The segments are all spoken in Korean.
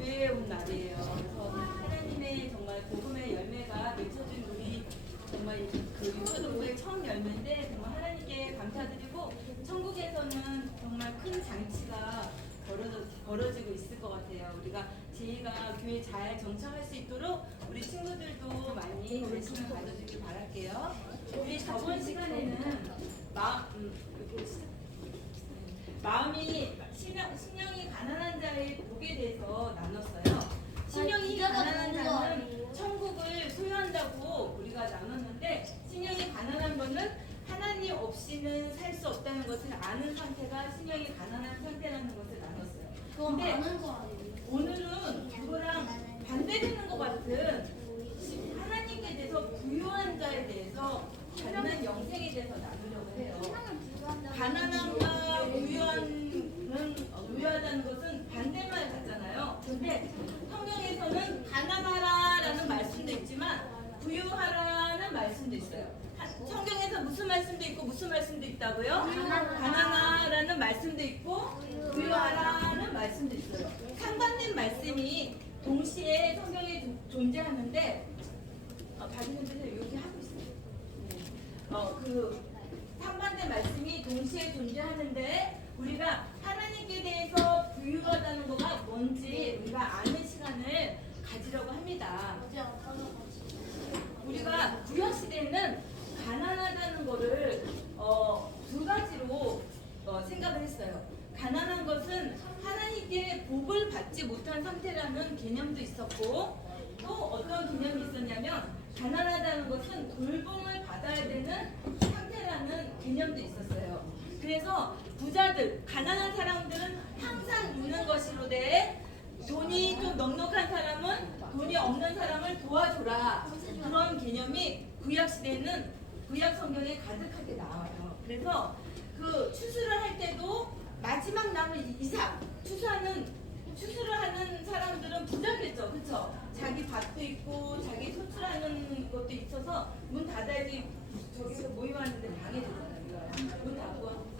교회에 온 날이에요. 그래서 하나님의 정말 복음의 열매가 맺혀진 우리 정말 그 유초동부의 처음 열매인데 정말 하나님께 감사드리고 천국에서는 정말 큰 장치가 벌어져, 벌어지고 있을 것 같아요. 우리가 제이가 교회 잘 정착할 수 있도록 우리 친구들도 많이 관심을 가져주길 바랄게요. 우리 저번 시간에는 마, 음, 마음이 신령, 신령이 가난한 자의 복에 대해서 나눴어요. 신령이 가난한 자는 천국을 소유한다고 우리가 나눴는데 신령이 가난한 거는 하나님 없이는 살 수 없다는 것을 아는 상태가 신령이 가난한 상태라는 것을 나눴어요. 근데? 오늘은 그거랑 반대되는 것 같은 하나님께 대해서 부유한 자에 대해서 가난한 영생에 대해서 나누려고 해요. 부유한은 어, 부유하다는 것은 반대말 같잖아요. 근데 성경에서는 가난하라라는 말씀도 있지만 부유하라는 말씀도 있어요. 하- 성경에서 무슨 말씀도 있고 무슨 말씀도 있다고요? 가난하라는 말씀도 있고 부유하라는 말씀도 있어요. 상반된 말씀이 동시에 성경에 조- 존재하는데 어, 박인선생님 여기 하고 있어요. 네. 어, 그 상반된 말씀이 동시에 존재하는데 우리가 하나님께 대해서 부유하다는 거가 뭔지 우리가 아는 시간을 가지려고 합니다. 어제 아빠가 같이 우리가 구약 시대에는 가난하다는 거를 어, 두 가지로 어, 생각을 했어요. 가난한 것은 하나님께 복을 받지 못한 상태라는 개념도 있었고 또 어떤 개념이 있었냐면 가난하다는 것은 돌봄을 받아야 되는 상태라는 개념도 있었어요. 그래서 부자들, 가난한 사람들은 항상 있는 것으로 돼 돈이 좀 넉넉한 사람은 돈이 없는 사람을 도와줘라. 그런 개념이 구약 시대에는 구약 성경에 가득하게 나와요. 그래서 그 추수를 할 때도 마지막 남은 이삭 추수하는 추수를 하는 사람들은 부자겠죠, 그렇죠? 자기 밭도 있고 자기 소출하는 것도 있어서 문 닫아야지 저기서 모임하는데 방해되잖아요. 문 닫고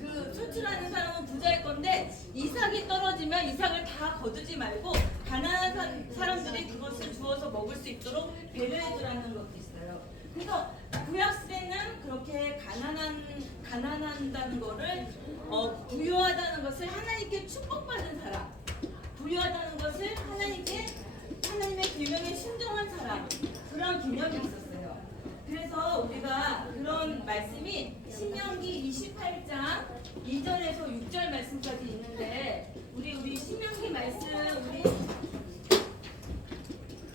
그 소출하는 사람은 부자일 건데 이삭이 떨어지면 이삭을 다 거두지 말고 가난한 사- 사람들이 그것을 주어서 먹을 수 있도록 배려해 주라는 것도 있어요. 그래서 구약 시대는 그렇게 가난한 가난한다는 거를 어, 부유하다는 것을 하나님께 축복받은 사람, 부유하다는 것을 하나님께 하나님의 계명에 순종한 사람 그런 개념이 있었어요. 그래서 우리가 그런 말씀이 신명기 28장 2절에서 6절 말씀까지 있는데 우리 우리 신명기 말씀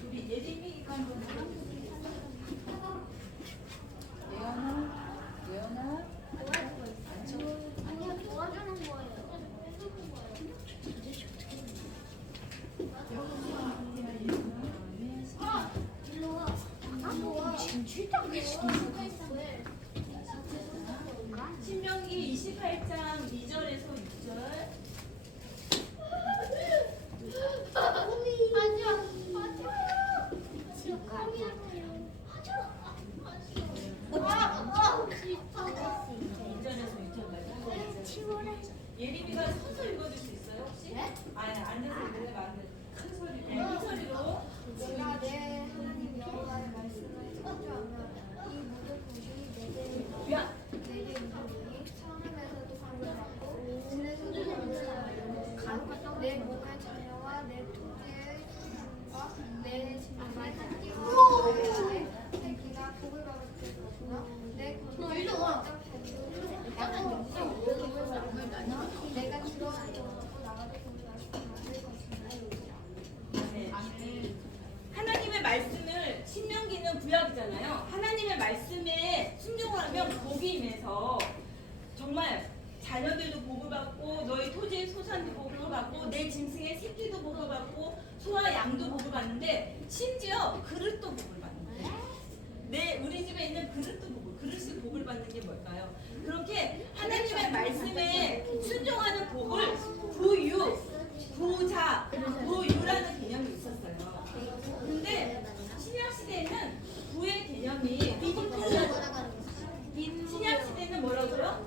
우리 예림이가 한번 예언아 예언아 아니요 도와주는 거예요. 아, 일로 와. 일로 와. 지금 출장 신명기 28장 2절에서 6절 맞아, 맞아요. 맞아. 2절에서 6절까지 예림이가 서서 읽어줄 수 있어요 혹시? 네? 아니 앉아서 읽으면 안 돼. 큰 소리 큰 소리로 내가 내 하나님 여호와의 말씀을 청주하며 이 모든 것이 내게 야 내게 이르니 천음에서도 상을 받고 지내서도 상을 받고 내 목의 자녀와 내 토지의 주인과 내 짐승의 새끼가 되어야 돼 새끼가 복을 받을 것이며 내 건물을 먼저 가지고 내가 들어가는 것고 나가도 공부하시고 만들 것이며 네. 하나님의 말씀을 신명기는 구약이잖아요. 하나님의 말씀에 순종을 하면 복이 임해서 정말 자녀들도 복을 받고 너희 토지의 소산도 복을 받고 내 짐승의 새끼도 복을 받고 소와 양도 복을 받는데 심지어 그릇도 복을 받는데 내 우리 집에 있는 그릇도 복을 그릇이 복을 받는 게 뭘까요? 그렇게 하나님의 말씀에 순종하는 복을 부유 부자 부유라는 개념이 있었어요. 근데 신약 시대에는 부의 개념이 빈 신약 시대는 뭐라고요?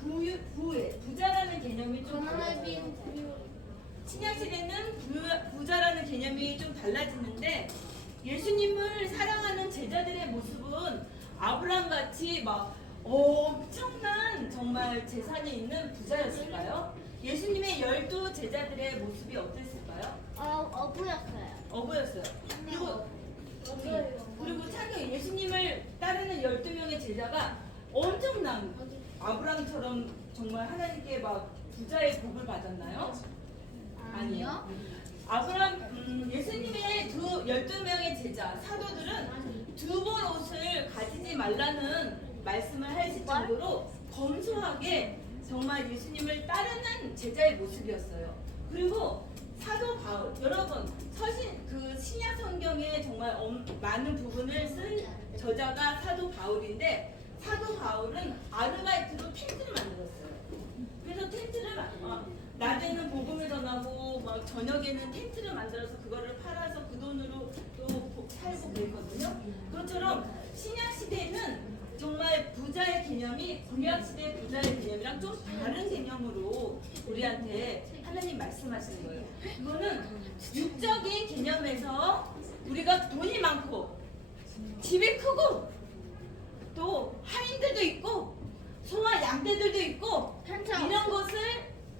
부유 부의 부자라는 개념이 좀 달라요. 신약 시대는 부, 달라지는데 예수님을 사랑하는 제자들의 모습은 아브라함 같이 막 엄청난 정말 재산이 있는 부자였을까요? 예수님의 열두 제자들의 모습이 어땠을까요? 어, 어부였어요. 어부였어요. 그리고 그리고 창경 예수님을 따르는 12명의 제자가 엄청난 아브라함처럼 정말 하나님께 막 부자의 복을 받았나요? 아니요. 아브라함 음, 예수님의 두 12명의 제자 사도들은 두벌 옷을 가지지 말라는 말씀을 하실 정도로 검소하게 정말 예수님을 따르는 제자의 모습이었어요. 그리고 사도 바울 여러분 서신 그 신약 성경에 정말 엄- 많은 부분을 쓴 저자가 사도 바울인데 사도 바울은 아르바이트로 텐트를 만들었어요. 그래서 텐트를 마- 어, 낮에는 복음을 전하고 막 저녁에는 텐트를 만들어서 그거를 팔아서 그 돈으로 또 보- 살고 그랬거든요. 그것처럼 신약 시대는 정말 부자의 개념이 구약 시대 부자의 개념이랑 좀 다른 개념으로 우리한테 하나님 말씀하시는 거예요. 이거는 육적인 개념에서 우리가 돈이 많고 집이 크고 또 하인들도 있고 소와 양떼들도 있고 이런 것을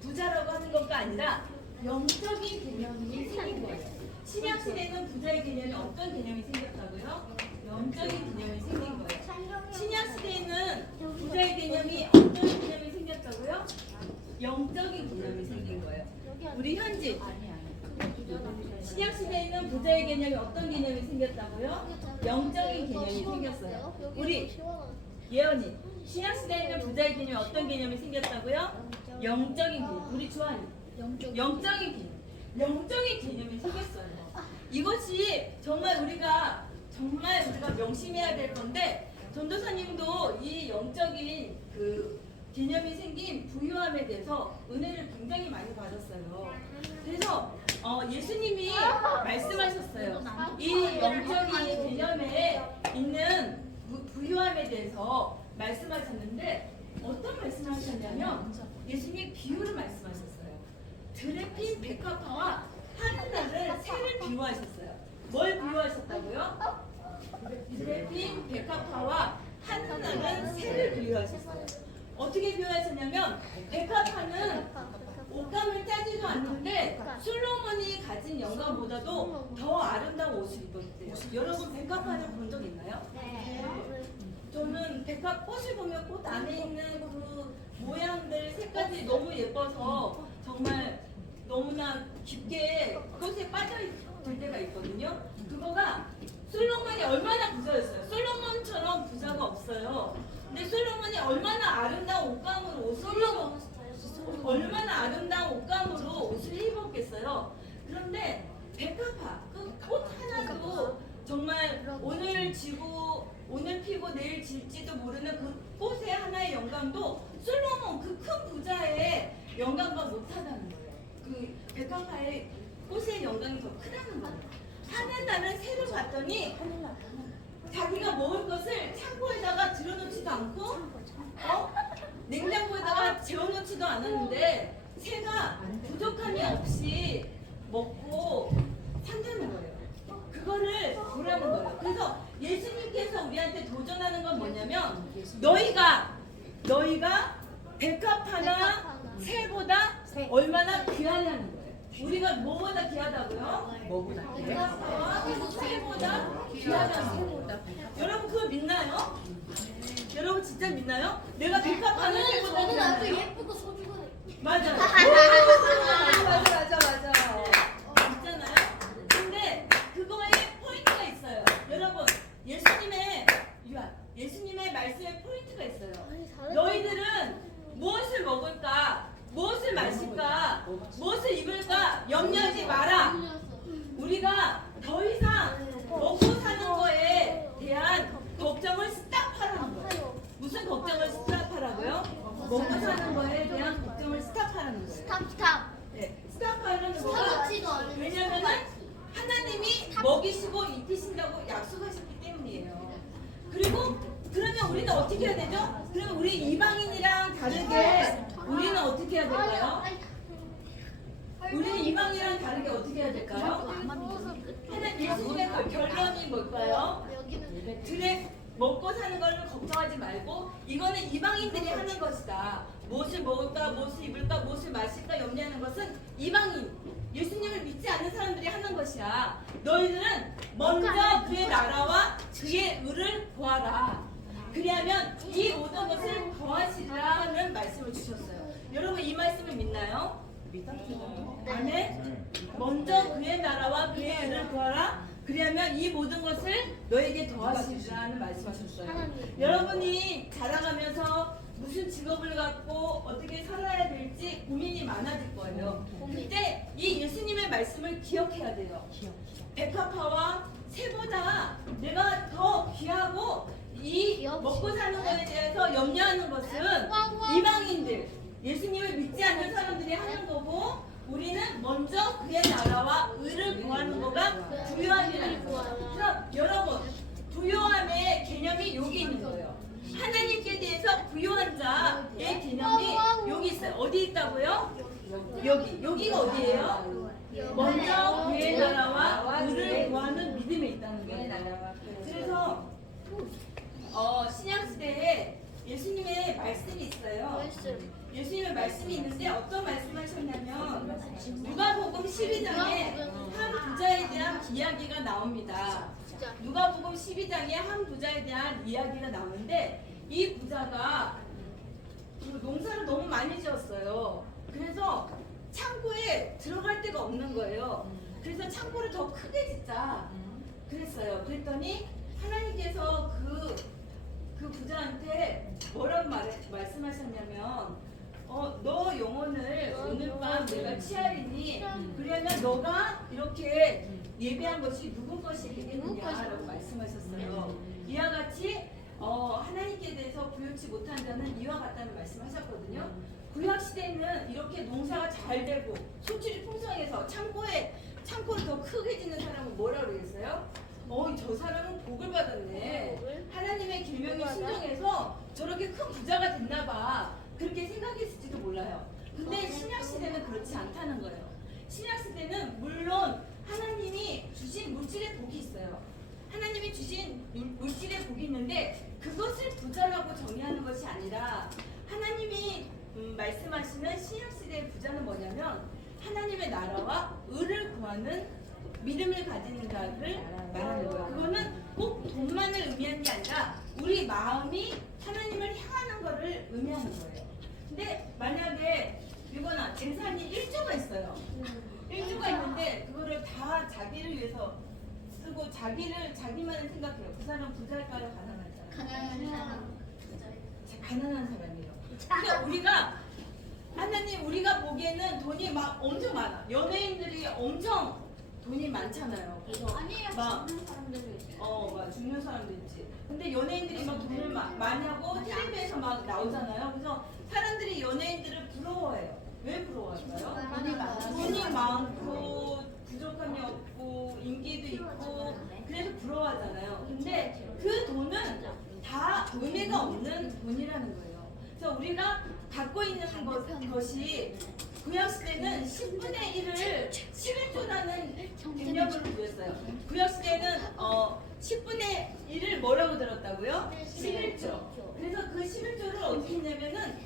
부자라고 하는 것가 아니라 영적인 개념이 생긴 거예요. 신약 시대는 부자의 개념이 어떤 개념이 생겼다고요? 영적인 개념이 생긴 거예요. 신약 시대에는 부자의 개념이 어떤 개념이 생겼다고요? 영적인 개념이 생긴 거예요. 우리 현지 신약 시대에는 부자의 개념이 어떤 개념이 생겼다고요? 영적인 개념이 생겼어요. 우리 예언이 신약 시대에는 부자의 개념이 어떤 개념이 생겼다고요? 영적인 개념. 우리 주한이 영적인 개념. 영적인 개념이 생겼어요. 이것이 정말 우리가 정말 우리가 명심해야 될 건데 전도사님도 이 영적인 그 개념이 생긴 부유함에 대해서 은혜를 굉장히 많이 받았어요. 그래서 어, 예수님이 말씀하셨어요. 이 영적인 개념에 있는 부- 부유함에 대해서 말씀하셨는데 어떤 말씀을 하셨냐면 예수님이 비유를 말씀하셨어요. 드레핀 백합화와 하늘나를 새를 비유하셨어요. 뭘 비유하셨다고요? 드레핀 백합화와 하늘나는 새를 비유하셨어요. 어떻게 비유하셨냐면 백합화는 옷감을 짜지도 않는데 솔로몬이 가진 영감보다도 더 아름다운 옷을 입었대요. 여러분 백합화를 본 적 있나요? 저는 백합 꽃을 보면 꽃 안에 있는 그 모양들 색깔이 너무 예뻐서 정말 너무나 깊게 꽃에 빠져 있을 때가 있거든요. 그거가 솔로몬이 얼마나 부자였어요. 솔로몬처럼 부자가 없어요. 근데 솔로몬이 얼마나 아름다운 옷감으로 옷을 입어 얼마나 아름다운 옷감으로 옷을 입었겠어요. 그런데 백합화 그꽃 하나도 정말 오늘 지고 오늘 피고 내일 질지도 모르는 그 꽃의 하나의 영감도 솔로몬 그 큰 부자의 영감과 못하다는 거예요. 그 백합화의 꽃의 영감이 더 크다는 거예요. 날은 새를 봤더니 자기가 먹을 것을 창고에다가 들여놓지도 않고 어? 냉장고에다가 재워놓지도 않았는데 새가 부족함이 없이 먹고 산다는 거예요. 그거를 보라는 거예요. 그래서 예수님께서 우리한테 도전하는 건 뭐냐면 너희가 너희가 백합 하나 새보다 얼마나 귀하냐는 거예요. 우리가 뭐보다 귀하다고요? 뭐보다 새보다 거예요. 여러분 그거 믿나요? 여러분 진짜 믿나요? 내가 백합 하는 새보다 저는 아주 귀하나요? 예쁘고 소중한 맞아. 맞아, 맞아, 맞아, 맞아. 있잖아요. 근데 그거에 포인트가 있어요. 여러분, 예수님의 유한, 예수님의 말씀에 포인트가 있어요. 너희들은 무엇을 먹을까, 무엇을 마실까, 무엇을 입을까 염려하지 마라. 우리가 더 이상 먹고 사는 거에 대한 걱정을 스탑하라는 거예요. 무슨 걱정을 스탑하라고요? 먹고 사는 거에 대한 걱정을 스탑하라는 거예요. 스탑 스탑 네, 스탑하라는 거가 스탑하지도 않은 왜냐면은 하나님이 먹이시고 입히신다고 약속하셨기 때문이에요. 그리고 그러면 우리는 어떻게 해야 되죠? 그러면 우리 이방인이랑 다르게 우리는 어떻게 해야 될까요? 우리는 이방이랑 다르게 어떻게 해야 될까요? 하나님 예수님의 결론이 뭘까요? 들에 먹고 사는 걸 걱정하지 말고 이거는 이방인들이 하는 것이다. 무엇을 먹을까, 무엇을 입을까, 무엇을 마실까 염려하는 것은 이방인, 예수님을 믿지 않는 사람들이 하는 것이야. 너희들은 먼저 그의 나라와 그의 의를 구하라. 그리하면 이 모든 것을 더하시리라는 말씀을 주셨어요. 여러분 이 말씀을 믿나요? 아멘. 먼저 그의 나라와 그의 의를 구하라. 그리하면 이 모든 것을 너에게 더하시리라는 말씀을 주셨어요. 여러분이 자라가면서 무슨 직업을 갖고 어떻게 살아야 될지 고민이 많아질 거예요. 그때 이 예수님의 말씀을 기억해야 돼요. 백합화와 새보다 내가 더 귀하고 이 먹고 사는 것에 대해서 염려하는 것은 이방인들, 예수님을 믿지 않는 사람들이 하는 거고 우리는 먼저 그의 나라와 의를 구하는 거가 부요함이라는 거예요. 그래서 여러분 부요함의 개념이 여기 있는 거예요. 하나님께 대해서 부요한 자의 개념이 여기 있어요. 어디 있다고요? 여기. 여기가 어디예요? 먼저 그의 나라와 의를 구하는 믿음이 있다는 거예요. 그래서 어, 신약 시대에 예수님의 말씀이 있어요. 예수님의 말씀이 있는데 어떤 말씀하셨냐면 누가복음 12장에 한 부자에 대한 이야기가 나옵니다. 누가복음 12장에 한 부자에 대한 이야기가 나오는데 이 부자가 그 농사를 너무 많이 지었어요. 그래서 창고에 들어갈 데가 없는 거예요. 그래서 창고를 더 크게 짓자. 그랬어요. 그랬더니 하나님께서 그, 그 부자한테 뭐라고 말, 말씀하셨냐면, 어, 너 영혼을 오늘 밤 내가 취하리니, 그러면 너가 이렇게 예배한 것이 누구 것이 되겠느냐라고 말씀하셨어요. 이와 같이 어, 하나님께 대해서 부여치 못한 자는 이와 같다는 말씀하셨거든요. 구약 시대는 이렇게 농사가 잘 되고 소출이 풍성해서 창고에 창고를 더 크게 짓는 사람은 뭐라 그러겠어요? 어, 저 사람은 복을 받았네. 하나님의 계명에 순종해서 저렇게 큰 부자가 됐나 봐. 그렇게 생각했을지도 몰라요. 근데 신약 시대는 그렇지 않다는 거예요. 신약 시대는 물론 하나님이 주신 물질의 복이 있어요. 하나님이 주신 물- 물질의 복이 있는데 그것을 부자라고 정의하는 것이 아니라 하나님이 음, 말씀하시는 신약 시대의 부자는 뭐냐면 하나님의 나라와 의를 구하는 믿음을 가지는 자를 말하는 거예요. 그거는 꼭 돈만을 의미하는 게 아니라 우리 마음이 하나님을 향하는 것을 의미하는 거예요. 근데 만약에 이거나 재산이 1조가 있어요. 1조가 있는데 그거를 다 자기를 위해서 쓰고 자기를 자기만을 생각해요. 그 사람 부자일까요? 가난할까요? 가난한 사람이에요. 그러니까 우리가 하나님 우리가 보기에는 돈이 막 엄청 많아. 연예인들이 엄청 돈이 많잖아요. 그래서 막 어, 막 죽는 사람도 있지. 근데 연예인들이 막 돈을 마- 많이 하고 텔레비에서 막 나오잖아요. 그래서 사람들이 연예인들을 부러워해요. 왜 부러워할까요? 돈이 많고 부족함이 없고 인기도 있고 그래서 부러워하잖아요. 근데 그 돈은 다 의미가 없는 돈이라는 거예요. 그래서 우리가 갖고 있는 것, 것이 구약 시대는 10분의 1을 11조라는 개념으로 보였어요. 구약 시대는 어 10분의 1을 뭐라고 들었다고요? 11조. 그래서 그 11조를 어떻게 했냐면은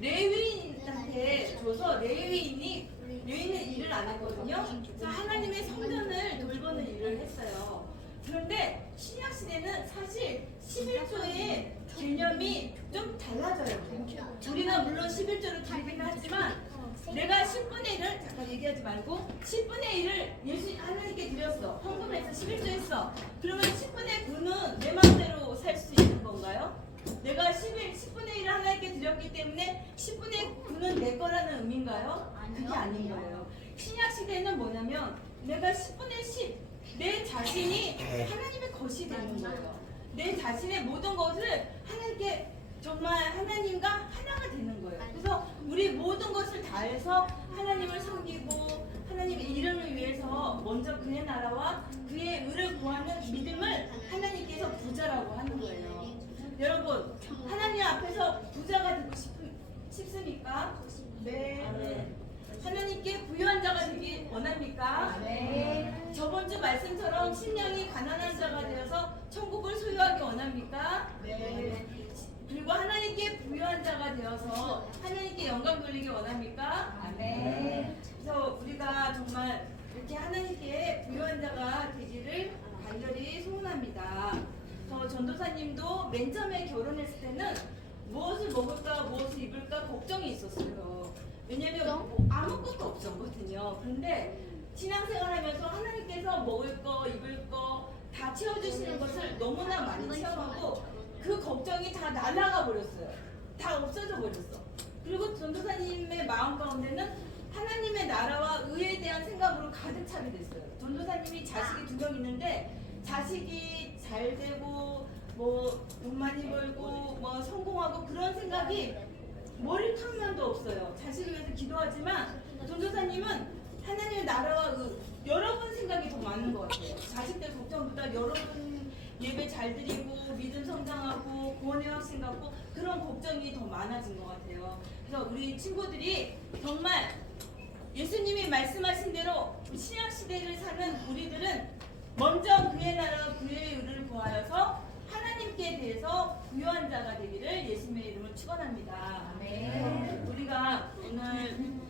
레위인한테 줘서 레위인이 레위인은 일을 안 했거든요. 그래서 하나님의 성전을 돌보는 일을 했어요. 그런데 신약 시대는 사실 11조의 개념이 좀 달라져요. 우리가 물론 11조를 드리긴 하지만 내가 10분의 1을 잠깐 얘기하지 말고 10분의 1을 예수 하나님께 드렸어. 헌금해서 11조 했어. 그러면 10분의 9는 내 마음대로 살 수 있는 건가요? 내가 11, 10분의 1을 하나님께 드렸기 때문에 10분의 9는 내 거라는 의미인가요? 그게 아닌 거예요. 신약 시대는 뭐냐면 내가 10분의 10, 내 자신이 하나님의 것이 되는 거예요. 내 자신의 모든 것을 하나님께 정말 하나님과 하나가 되는 거예요. 그래서 우리 모든 것을 다해서 하나님을 섬기고 하나님의 이름을 위해서 먼저 그의 나라와 그의 의를 구하는 믿음을 하나님께서 부자라고 하는 거예요. 여러분, 하나님 앞에서 부자가 되고 싶, 싶습니까? 네. 하나님께 부유한 자가 되기 원합니까? 네. 저번 주 말씀처럼 심령이 가난한 자가 되어서 천국을 소유하기 원합니까? 네. 그리고 하나님께 부유한 자가 되어서 하나님께 영광 돌리기 원합니까? 아멘. 그래서 우리가 정말 이렇게 하나님께 부유한 자가 되기를 간절히 소원합니다. 저 전도사님도 맨 처음에 결혼했을 때는 무엇을 먹을까 무엇을 입을까 걱정이 있었어요. 왜냐면 뭐 아무것도 없었거든요. 그런데 신앙생활 하면서 하나님께서 먹을 거 입을 거 다 채워주시는 것을 너무나 많이 체험하고 그 걱정이 다 날아가 버렸어요. 다 없어져 버렸어. 그리고 전도사님의 마음 가운데는 하나님의 나라와 의에 대한 생각으로 가득 차게 됐어요. 전도사님이 자식이 두 명 있는데 자식이 잘 되고 뭐 돈 많이 벌고 뭐 성공하고 그런 생각이 머리 탕면도 없어요. 자식을 위해서 기도하지만 전도사님은 하나님의 나라와 의 여러분 생각이 더 많은 것 같아요. 자식들 걱정보다 여러분 예배 잘 드리고 믿음 성장하고 구원의 확신 갖고 그런 걱정이 더 많아진 것 같아요. 그래서 우리 친구들이 정말 예수님이 말씀하신 대로 신약 시대를 사는 우리들은 먼저 그의 나라와 그의 의를 구하여서 하나님께 대해서 부유한 자가 되기를 예수님의 이름으로 축원합니다. 아멘. 우리가 오늘